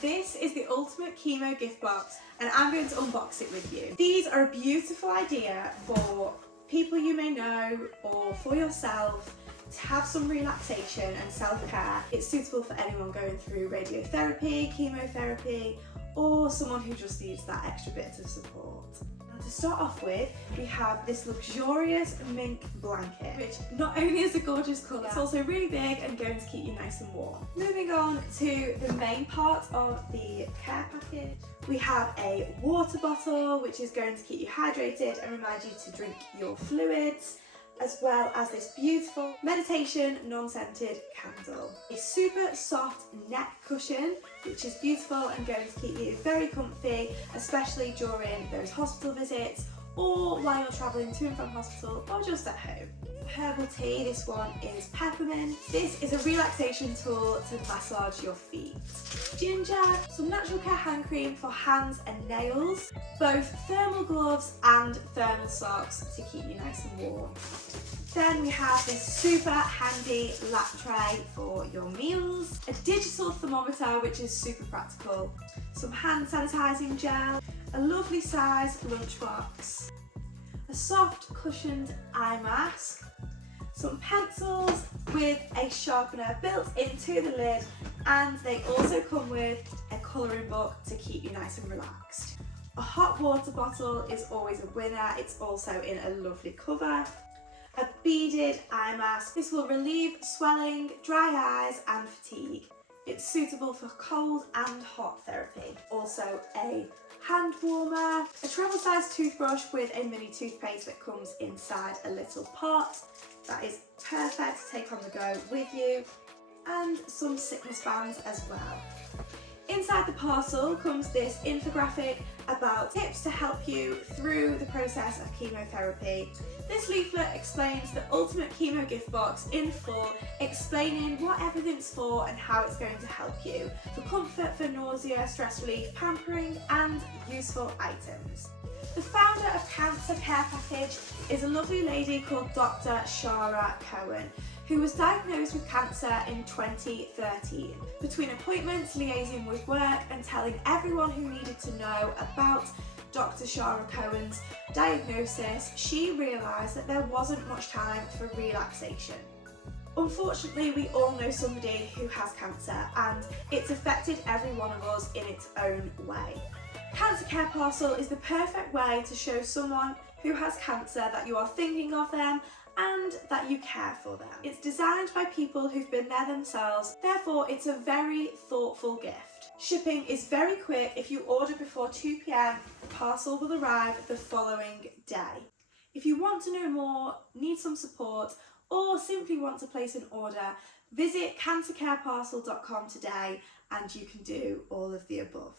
This is the ultimate chemo gift box and I'm going to unbox it with you. These are a beautiful idea for people you may know or for yourself to have some relaxation and self-care. It's suitable for anyone going through radiotherapy, chemotherapy, or someone who just needs that extra bit of support. Now, to start off with, we have this luxurious mink blanket, which not only is a gorgeous colour, it's also really big and going to keep you nice and warm. Moving on to the main part of the care package, we have a water bottle, which is going to keep you hydrated and remind you to drink your fluids, as well as this beautiful meditation non-scented candle. A super soft neck cushion, which is beautiful and going to keep you very comfy, especially during those hospital visits or while you're travelling to and from hospital or just at home. Herbal tea, this one is peppermint. This is a relaxation tool to massage your feet. Ginger, some natural care hand cream for hands and nails, both thermal gloves and thermal socks to keep you nice and warm. Then we have this super handy lap tray for your meals, a digital thermometer which is super practical, some hand sanitising gel, a lovely sized lunchbox, a soft cushioned eye mask, some pencils with a sharpener built into the lid, and they also come with a colouring book to keep you nice and relaxed. A hot water bottle is always a winner, it's also in a lovely cover. A beaded eye mask, this will relieve swelling, dry eyes and fatigue. It's suitable for cold and hot therapy. Also a hand warmer, a travel size toothbrush with a mini toothpaste that comes inside a little pot. That is perfect to take on the go with you, and some sickness bands as well. Inside the parcel comes this infographic about tips to help you through the process of chemotherapy. This leaflet explains the ultimate chemo gift box in full, explaining what everything's for and how it's going to help you. For comfort, for nausea, stress relief, pampering and useful items. The founder of Cancer Care Package is a lovely lady called Dr. Shara Cohen, who was diagnosed with cancer in 2013. Between appointments, liaising with work and telling everyone who needed to know about Dr. Shara Cohen's diagnosis, she realised that there wasn't much time for relaxation. Unfortunately, we all know somebody who has cancer and it's affected every one of us in its own way. Cancer Care Parcel is the perfect way to show someone who has cancer that you are thinking of them and that you care for them. It's designed by people who've been there themselves, therefore it's a very thoughtful gift. Shipping is very quick. If you order before 2 p.m, the parcel will arrive the following day. If you want to know more, need some support, or simply want to place an order, visit cancercareparcel.com today and you can do all of the above.